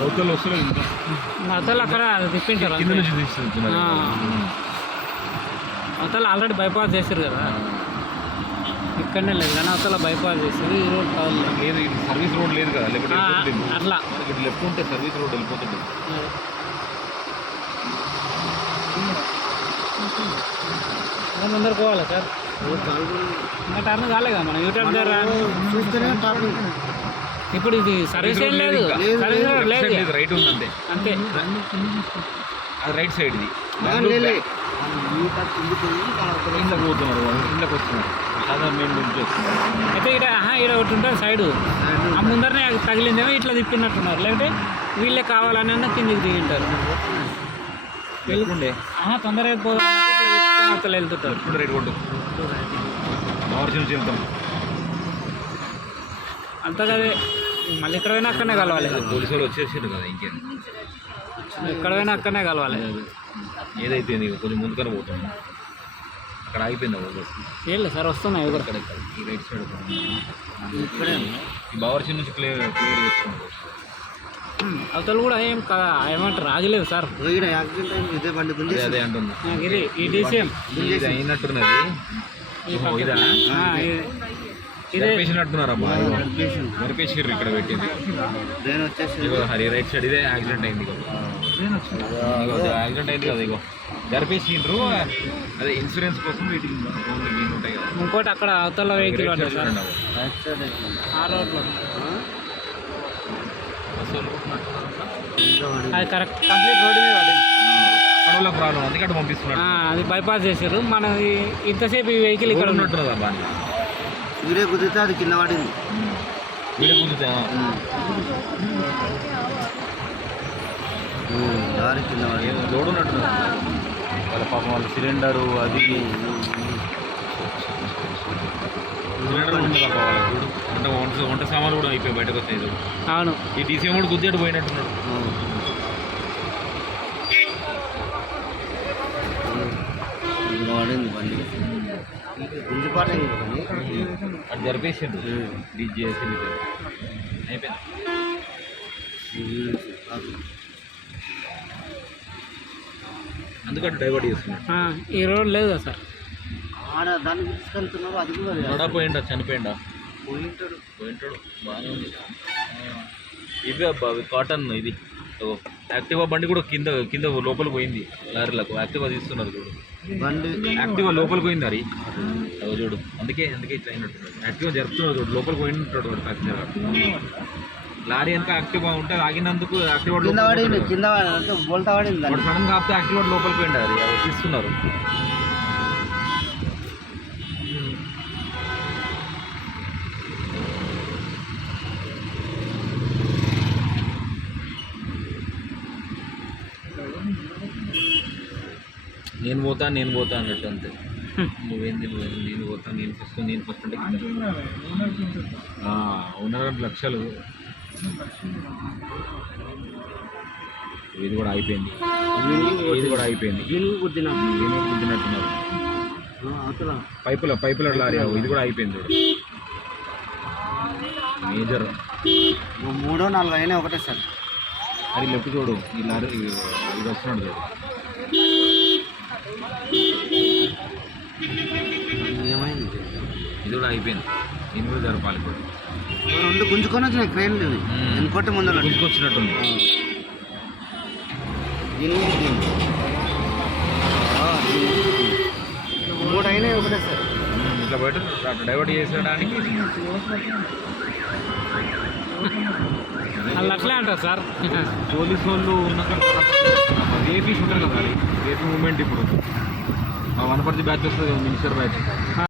అవతల వస్తలేదు ఇంకా. అవతల అక్కడ తిప్పింటారు కింద. నుంచి. అవతల ఆల్రెడీ బైపాస్ చేశారు కదా. ఇక్కడనే లేదు కానీ అవతల బైపాస్ చేశారు. ఈ రోడ్ కావాలి లేదు ఇది సర్వీస్ రోడ్ లేదు కదా. లేకపోతే. అట్లా. ఇక్కడ లెఫ్ట్ ఉంటే సర్వీస్ రోడ్ వెళ్ళిపోతుంది. ముందర పోవాలా సార్? ఇంకా టర్న్ కాలేగా మనం. యూటర్న్ దగ్గర చూస్తేనే టాప్ ఇప్పుడు ఇది సర్వీస్ ఏం లేదు. సర్వీస్ రోడ్ లేదు. లేదు. రైట్ ఉంది అంతే అంతే. అది రైట్ సైడ్ ఇది. ఇంట్లోకి పోతున్నారు వాళ్ళు ఇంట్లోకి వస్తున్నారు నుంచి వస్తున్నారు అయితే ఇక్కడ ఇక్కడ ఒకటి ఉంటుంది సైడు ఆ ముందరనే అది తగిలిందేమో ఇట్లా తిప్పినట్టున్నారు. లేకపోతే వీళ్ళే కావాలని అన్న కిందికి దిగింటారు. వెళ్ళుండే ఆహా తొందరగా ఇట్లా వెళ్తుంటారు. ఇప్పుడు రైట్ కొట్టు? మార్చి నుంచి వెళ్తాం అంతా కదే మళ్ళీ ఎక్కడ పోయినా అక్కడనే కలవాలి. పోలీసు వాళ్ళు వచ్చేసారు కదా ఇంకేం. ఎక్కడ పోయినా అక్కడనే కలవాలి. ఏదైతే కొంచెం ముందుకనే పోతాం. అక్కడ ఆగిపోయింది వాళ్ళు ఏం లేదు సార్ వస్తున్నాయి కూడా ఇక్కడ ఇక్కడ ఈ రైట్ సైడ్ ఈ బావర్చి నుంచి క్లియర్ క్లియర్ ఉమ్, అవతల కూడా ఏం కదా ఏమంటారు ఆగలేదు సార్. ఇక్కడ ఇదే బండి అదే అంటున్నా ఈ డీసీఎం ఇది అయినట్టున్నది. ఇదా. జరిపేసిర్రు ఇక్కడ పెట్టింది. హరి రైట్ సైడ్ ఇదే యాక్సిడెంట్ అయింది యాక్సిడెంట్ అయింది కదా ఇగో. జరిపేసిండ్రు అదే ఇన్సూరెన్స్ కోసం ఉంటాయి కదా. ఇంకోటి అక్కడ అవతల వెహికల్. ఆ రోడ్లో? అది కరెక్ట్ కంప్లీట్ రోడ్డు మీద అందుకే పంపిస్తున్నాడు. అది బైపాస్ చేశారు. మన ఈ- ఇంతసేపు ఈ వెహికల్ ఇక్కడ ఇక్కడ ఉన్నట్టు ఉన్నట్టున్నదా బాగా వీడే కుదిరితే అది కింద పడింది. వీడియో కుదిరితే దారి కింద పడింది. లోడ్ ఉన్నట్టున్నది వాళ్ళ పాపం వాళ్ళ సిలిండరు అది సిలిండర్ ఉంది పాపం వాళ్ళకి? చూడు. వంట వంట వంట సామాన్లు కూడా అయిపోయి బయటకు వచ్చాయి. అవును. ఈ డీసీఎం కూడా గుద్దేటు పోయినట్టున్నాడు. కింద పడింది బండి. అది జరిపేసిండు డీజేసి అయిపోయింది అందుకని డైవర్ట్ చేస్తున్నాడు ఆ, ఈ రోడ్ లేదు కదా సార్. ఆడ దాన్ని తీసుకెళ్తున్నారు అది కూడా నడా పోయిండా? చనిపోయిండా? పోయింటాడు. పోయింటాడు. బాగానే ఉంది. ఇవే అబ్బా అవి కాటన్ ఇది. యాక్టివా బండి కూడా కింద కింద లోపలికి పోయింది లారీలకు. యాక్టివా తీస్తున్నారు చూడు. బండి యాక్టివా లోపలికి పోయింది అది అదో చూడు అందుకే అందుకే ఇట్లా అయినట్టున్నాడు యాక్టివా జరుపుతున్నాడు చూడు లోపలికి పోయినట్టు వాడు ప్యాసింజర్ లారీ ఎంత యాక్టివా ఉంటే ఆగినందుకు యాక్టివా కింద పడింది పడింది ఆపితే యాక్టివా లోపలికి పోయింది అది తీస్తున్నారు నేను పోతా నేను పోతా అన్నట్టు అంతే. నువ్వేంది నువ్వేంది నేను పోతా నేను ఫస్ట్ నేను ఫస్ట్ అంటే ఉన్నర లక్షలు. ఇది కూడా అయిపోయింది. ఇది కూడా అయిపోయింది. గుద్దినట్టున్నారు. అవతల పైపుల పైపుల లారీ ఇది కూడా అయిపోయింది. చూడు మేజర్ మూడో నాలుగు అయినా ఒకటే సార్. అది లెఫ్ట్ చూడు. ఈ లారీ ఇది ఇది వస్తున్నాడు చూడు. ఏమైంది? ఇది కూడా అయిపోయింది. దీన్ని కూడా జరపాలి ఇప్పుడు ఓ రెండు గుంజుకొని వచ్చిన క్రెయిన్ లేవి. ఇంకోటి దీనికి గుద్దింది. మూడు అయినా ఒకటే సార్. ఇట్లా బయట డైవర్ట్ చేసేయడానికి వాళ్ళు అట్లే అంటారు సార్. పోలీసు వాళ్ళు ఉన్న ఏపీ ఉంటారు కదా ఏపీ మూమెంట్ ఇప్పుడు. వన్ వనపర్తి బ్యాచ్ వస్తుంది మినిస్టర్ బ్యాచ్.